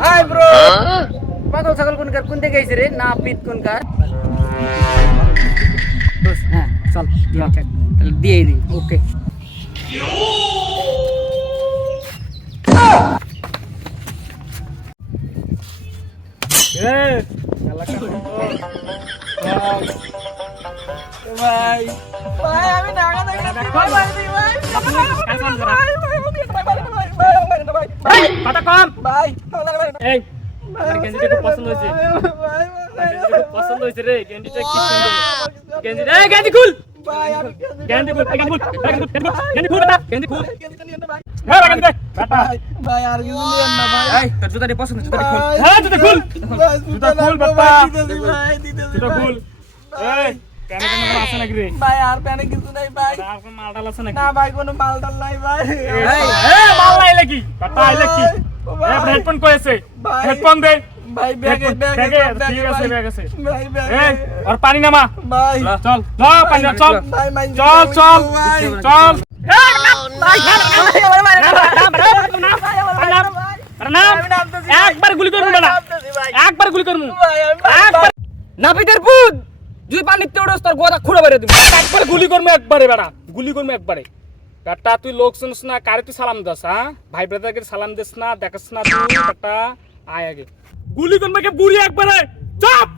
hi bro পাগল ছাগল কোনকার কোন দিকে গেছে রে না পিট কোনকার বস হ্যাঁ চল তাহলে দিয়ে দিই ওকে ভাই ভাই আমি নাগা ভাই কথা কম ভাই এই আমার গেঞ্জিটা খুব পছন্দ হয়েছে পছন্দ হয়েছে রে গেঞ্জিটা কি সুন্দর গেঞ্জি এই গেঞ্জি খুল ভাই আমি গেঞ্জি খুল গেঞ্জি খুল গেঞ্জি খুল গেঞ্জি খুল হ্যাঁ গেঞ্জি দে ভাই আর কিছু নিয়েন না ভাই এই তোর জুতাটি পছন্দ জুতাটি খুল হ্যাঁ জুতা খুল জুতা খুল বাবা জুতা খুল এই প্যানে কোনো আছে নাকি রে ভাই আর প্যানে কিছু নাই ভাই আর কোন মালটাল আছে নাকি না ভাই কোনো মালটাল নাই ভাই এই মাল নাই লাগি কথা আইলে কি এই আপনি হেডফোন কইছে হেডফোন দে ভাই ব্যাগে ঠিক আছে ব্যাগ আছে ভাই ব্যাগ এই আর পানি নামা ভাই চল যা পানি চল চল চল চল একবার গুলি করবো না একবার গুলি করবো নাপিতের পুত যদি পানিতে উড়োস তোর গোদা খুঁড়ে বেড়ে দিব একবার গুলি করবো একবারে বেড়া গুলি করবো একবারে বেটা তুই লোক শুনিস না কারে তুই সালাম দাস হ্যাঁ ভাই ব্রাদারকে সালাম দিস না দেখাস না তুই বেটা আয় আগে গুলি করবো কে বুড়ি একবারে চাপ